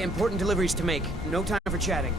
Important deliveries to make. No time for chatting.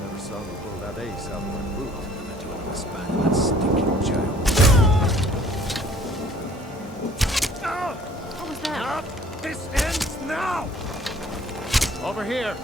Never saw them pull that ace out of my boot. Bet you want to expand that stinking jail. What was that? This ends now! Over here!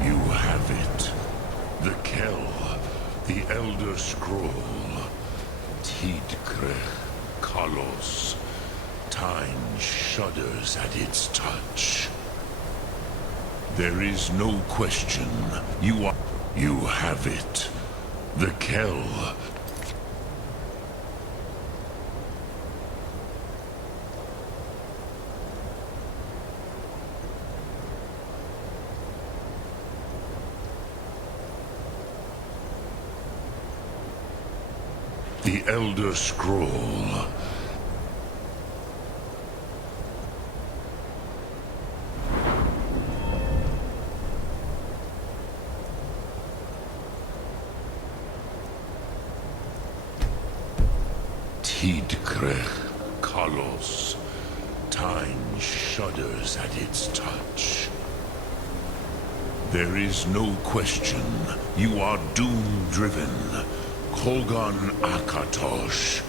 You have it. The Kell, the Elder Scroll. Tidkrech Kalos. Time shudders at its touch. There is no question. You have it. The Kell. The Elder Scroll. Tidkrech Kalos. Time shudders at its touch. There is no question. You are doom-driven. Kogan Akatosh.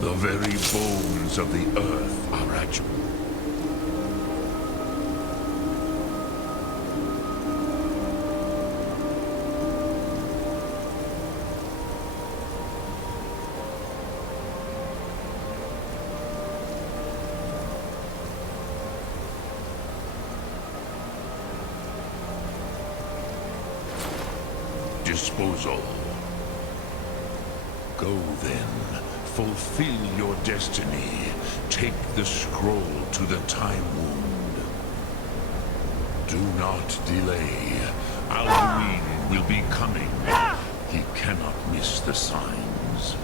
The very bones of the earth are at your... disposal. Go then. Fulfill your destiny. Take the scroll to the Time Wound. Do not delay. Alduin will be coming. He cannot miss the signs.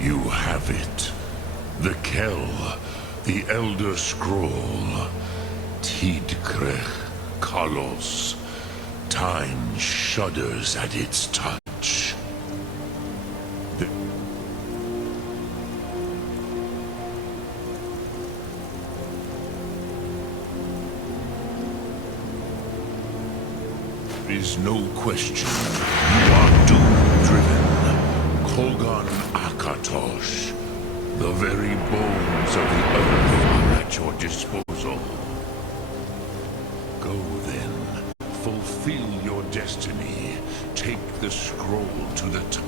You have it. The Kell, the Elder Scroll. Tidkrech Kalos. Time shudders at its touch. There is no question. You are doom-driven. Kolgan Akatosh. The very bones of the earth are at your disposal. Go then. Fulfill your destiny. Take the scroll to the top.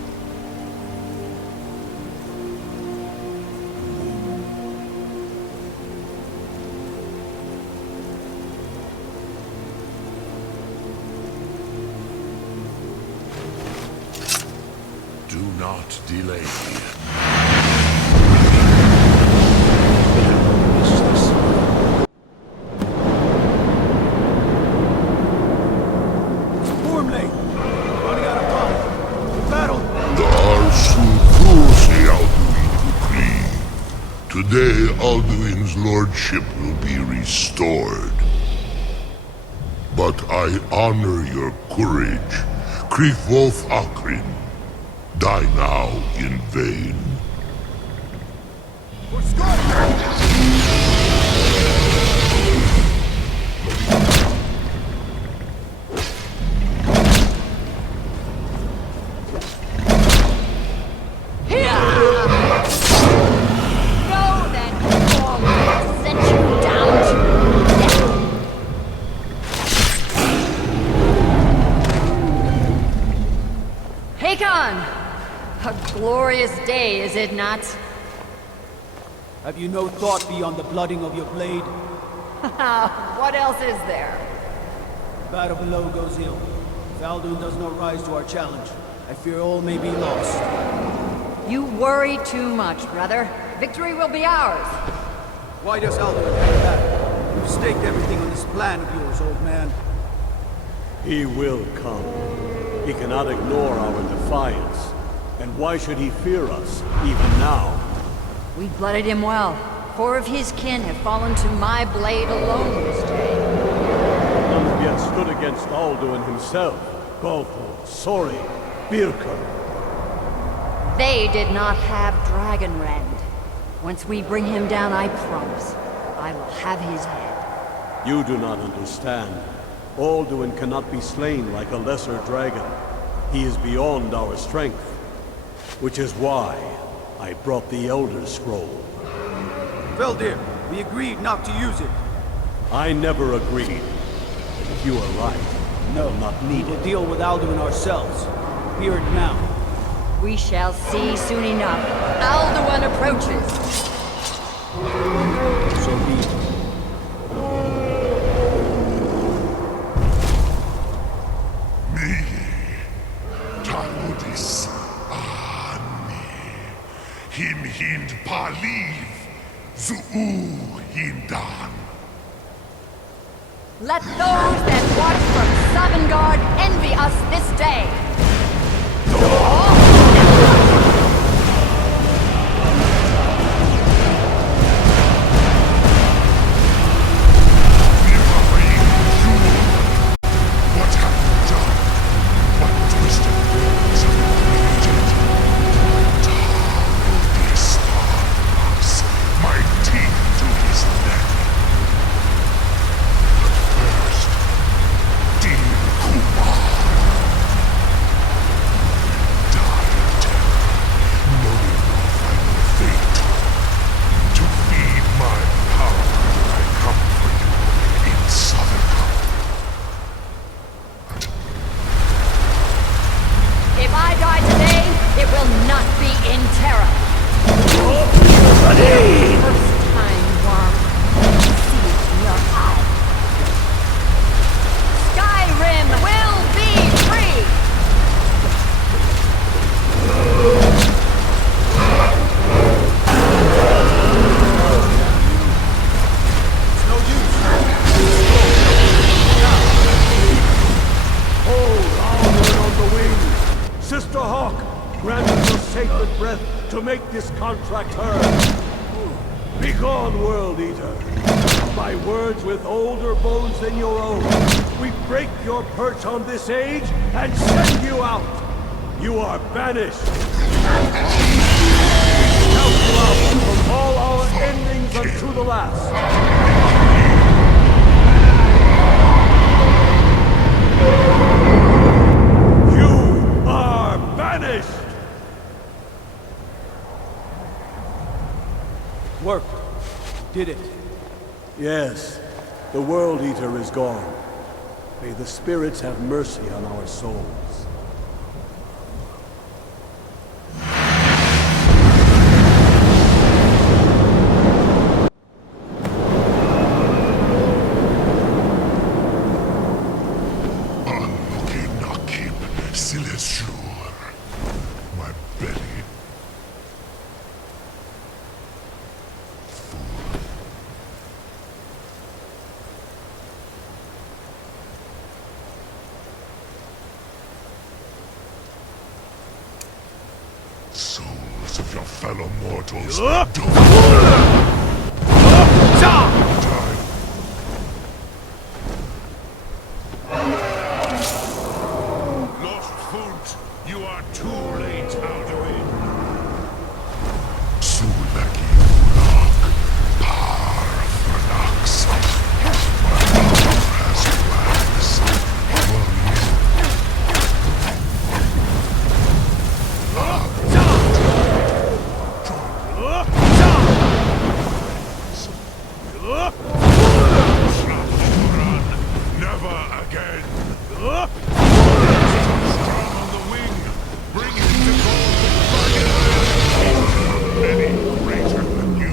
Do not delay. Today, Alduin's lordship will be restored. But I honor your courage. Krithwolf Akrin. Die now in vain. A glorious day, is it not? Have you no thought beyond the blooding of your blade? What else is there? The battle below goes ill. If Alduin does not rise to our challenge, I fear all may be lost. You worry too much, brother. Victory will be ours. Why does Alduin hang back? You've staked everything on this plan of yours, old man. He will come. He cannot ignore our defiance. And why should he fear us, even now? We blooded him well. 4 of his kin have fallen to my blade alone this day. None have yet stood against Alduin himself. Balthor, Sori, Birka. They did not have Dragynrend. Once we bring him down, I promise, I will have his head. You do not understand. Alduin cannot be slain like a lesser dragon. He is beyond our strength. Which is why I brought the Elder Scroll. Veldir, we agreed not to use it. I never agreed. If you are right, No, not needed. we'll deal with Alduin ourselves. Here and now. We shall see soon enough. Alduin approaches. So be it. Talmudis Ani. Him hind paliv. Zuu hindan. Let those that watch from Sovngarde envy us this day. What have you done? What twisted words have you created? Talmudis Parnas. My teeth to his neck. First, Dean Kumar. Die of terror, knowing your final fate. To feed my power, I come for you in Southern. If I die today, it will not be in terror. First time, worm. See it in your eye. Skyrim will be free! It's no use. Hold Alduin on the wing! Sister Hawk, Grant us your sacred breath to make this contract heard. Begone, World Eater. By words with older bones than your own, we break your perch on this age and send you out. You are banished. Count you out from all our endings unto the last. You are banished! Worked. Did it. Yes, the World Eater is gone. May the spirits have mercy on our souls. My belly. Souls of your fellow mortals. Lost foot, you are too late, Alduin. Sulaki Urak, Par Phrenax. My power has waxed. Never again. Strong on the wing. Bring him to gold. Many greater than you.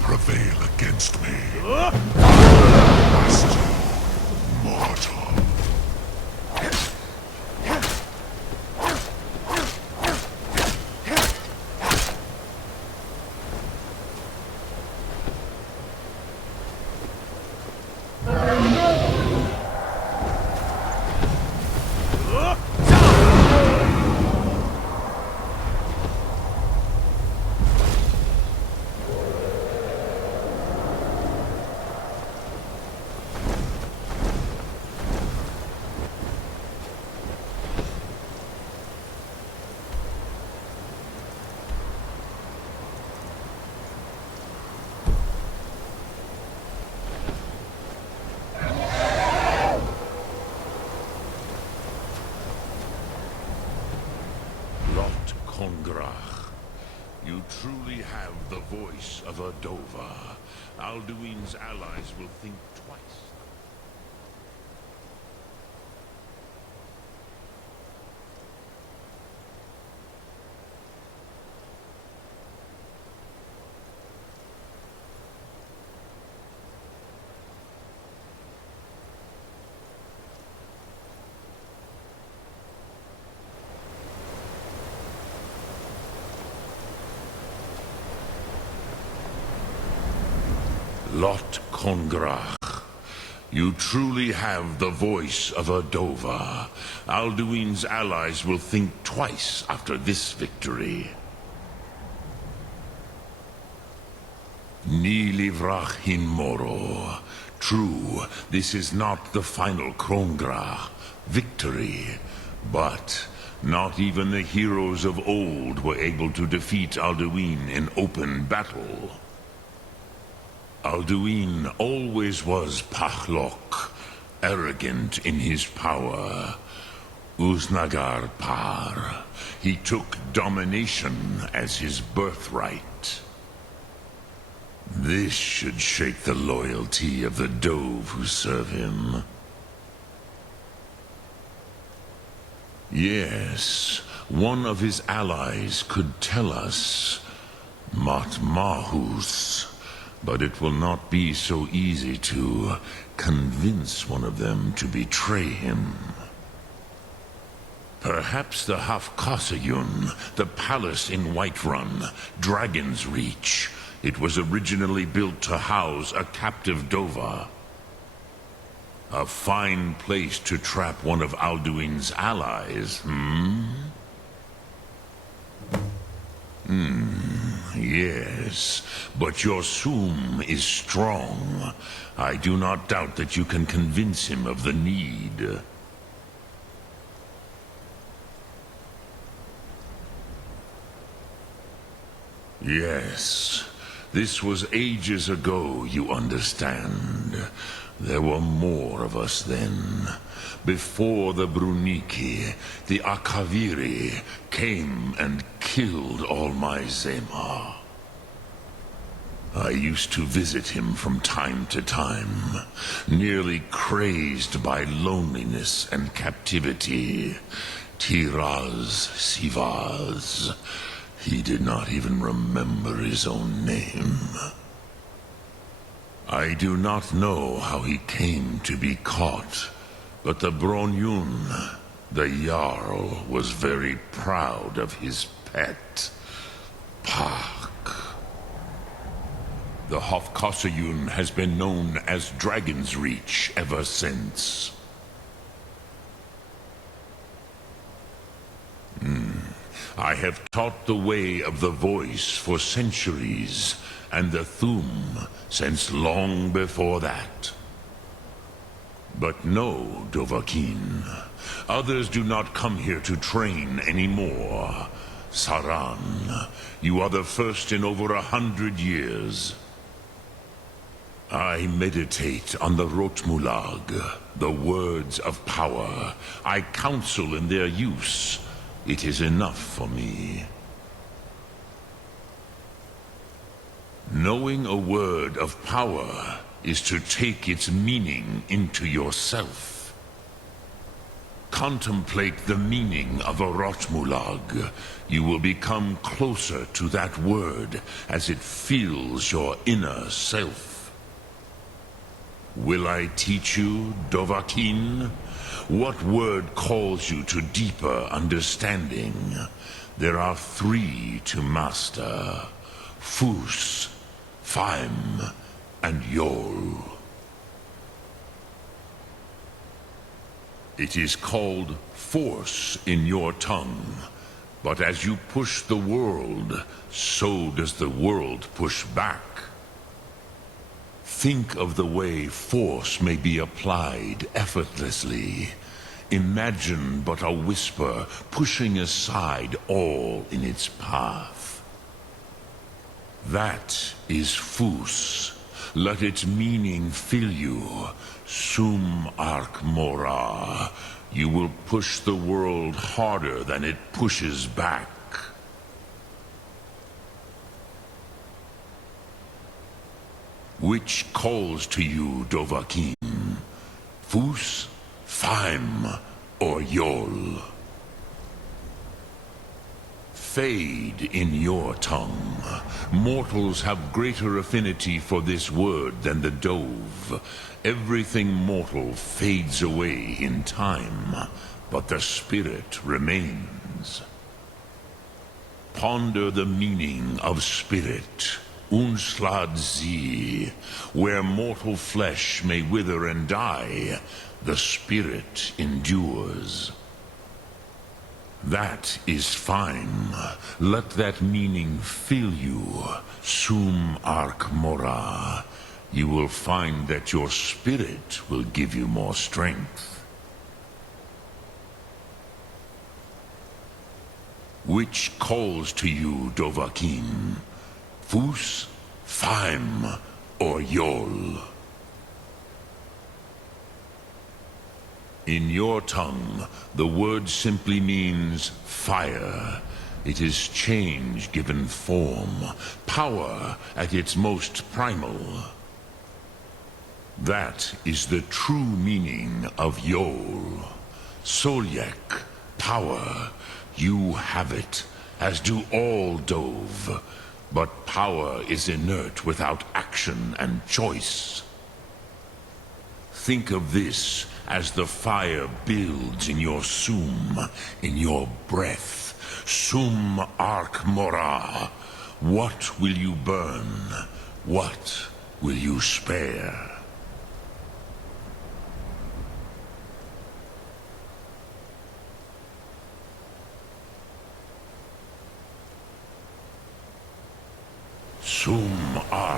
Prevail against me. Master, mortal. Kongrach, you truly have the voice of a Dova. Alduin's allies will think twice. Lot Kongrach, you truly have the voice of a Dova. Alduin's allies will think twice after this victory. Ni livrach hin moro. True, this is not the final Kongrach victory, but Not even the heroes of old were able to defeat Alduin in open battle. Alduin always was Pahlok, arrogant in his power. Uznagar Par. He took domination as his birthright. This should shake the loyalty of the Dove who serve him. Yes, one of his allies could tell us. Matmahus. But it will not be so easy to convince one of them to betray him. Perhaps the Hafkasayun, the palace in Whiterun, Dragon's Reach. It was originally built to house a captive Dova. A fine place to trap one of Alduin's allies, Yes, but your Sum is strong. I do not doubt that you can convince him of the need. Yes, this was ages ago, you understand. There were more of us then. Before the Bruniki, the Akaviri came and killed all my Zema. I used to visit him from time to time, nearly crazed by loneliness and captivity. Tiraz Sivaz. He did not even remember his own name. I do not know how he came to be caught, but the Bronyun, the Jarl, was very proud of his pet, Pak. The Hofkasayun has been known as Dragon's Reach ever since. I have taught the way of the voice for centuries, and the Thum since long before that. But no, Dovahkiin. Others do not come here to train anymore. Saran, you are the first in over 100 years. I meditate on the Rotmulag, the words of power. I counsel in their use. It is enough for me. Knowing a word of power is to take its meaning into yourself. Contemplate the meaning of a Rotmulag. You will become closer to that word as it fills your inner self. Will I teach you, Dovahkiin? What word calls you to deeper understanding? There are 3 to master. Fus, Faim, and Yol. It is called force in your tongue, but as you push the world, so does the world push back. Think of the way force may be applied effortlessly. Imagine but a whisper pushing aside all in its path. That is Fus. Let its meaning fill you. Sum Ark Mora. You will push the world harder than it pushes back. Which calls to you, Dovahkiin? Fus, Faim, or Yol? Fade in your tongue. Mortals have greater affinity for this word than the Dove. Everything mortal fades away in time, but the spirit remains. Ponder the meaning of spirit. Unslad Z, where mortal flesh may wither and die, the spirit endures. That is fine. Let that meaning fill you. Sum Ark Mora. You will find that your spirit will give you more strength. Which calls to you, Dovahkiin? Fus, Faim, or Yol? In your tongue, the word simply means fire. It is change given form, power at its most primal. That is the true meaning of Yol. Solyek, power. You have it, as do all Dove. But power is inert without action and choice. Think of this as the fire builds in your Sum, in your breath. Sum Ark Mora. What will you burn? What will you spare? Sum Ark